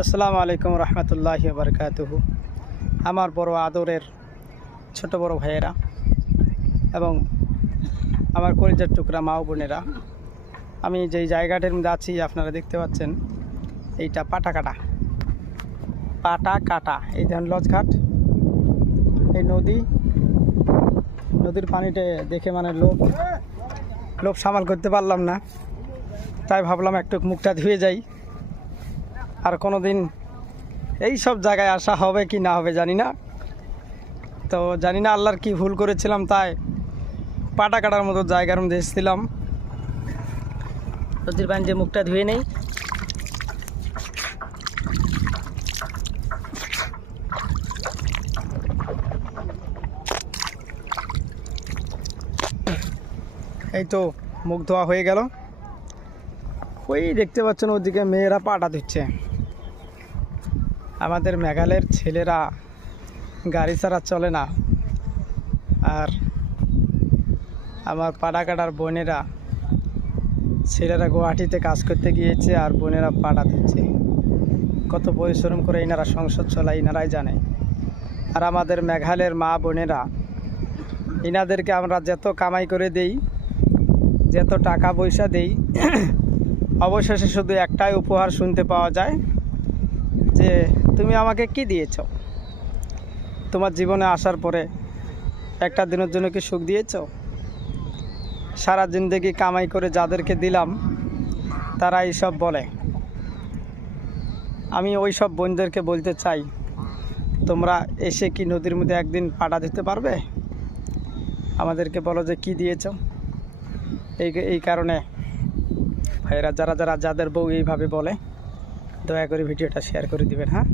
আসসালামু আলাইকুম রহমতুল্লাহি বারকাতুহু। আমার বড় আদরের ছোট বড় ভাইয়েরা এবং আমার কলিজার টুকরা মা ও বোনেরা, আমি যেই জায়গাটার মধ্যে আছি আপনারা দেখতে পাচ্ছেন, এইটা পাটা কাটা। এই ধরুন লজঘাট, এই নদীর পানিটা দেখে মানে লোভ সামাল করতে পারলাম না, তাই ভাবলাম একটু মুখটা ধুয়ে যাই। আর কোনো দিন এই সব জায়গায় আসা হবে কি না হবে জানি না, তো জানি না আল্লাহর কি ভুল করেছিলাম, তাই পাটা কাটার মতো জায়গার মধ্যে এসেছিলাম। নদীর পানি যে মুখটা ধুয়ে নেই। এই তো মুখ ধোয়া হয়ে গেল। ওই দেখতে পাচ্ছেন ওদিকে মেয়েরা পাটা ধুচ্ছে। আমাদের মেঘালয়ের ছেলেরা গাড়ি ছাড়া চলে না, আর আমার পাটা কাটার বোনেরা, ছেলেরা গুয়াহাটিতে কাজ করতে গিয়েছে আর বোনেরা পাটা দিচ্ছে। কত পরিশ্রম করে এনারা সংসার চলায় এনারাই জানে। আর আমাদের মেঘালয়ের মা বোনেরা, এনাদেরকে আমরা যত কামাই করে দেই, যত টাকা পয়সা দেই, অবশেষে শুধু একটাই উপহার শুনতে পাওয়া যায় যে তুমি আমাকে কি দিয়েছ? তোমার জীবনে আসার পরে একটা দিনের জন্য কি সুখ দিয়েছ? সারা জিন্দেগি কামাই করে যাদেরকে দিলাম তারা এইসব বলে। আমি ওই সব বোনদেরকে বলতে চাই, তোমরা এসে কি নদীর মধ্যে একদিন পাটা দিতে পারবে? আমাদেরকে বলো যে কি দিয়েছ। এই কারণে ভাইয়েরা, যারা যাদের বউ এইভাবে বলে, দয়া করে ভিডিওটা শেয়ার করে দিবেন। হ্যাঁ।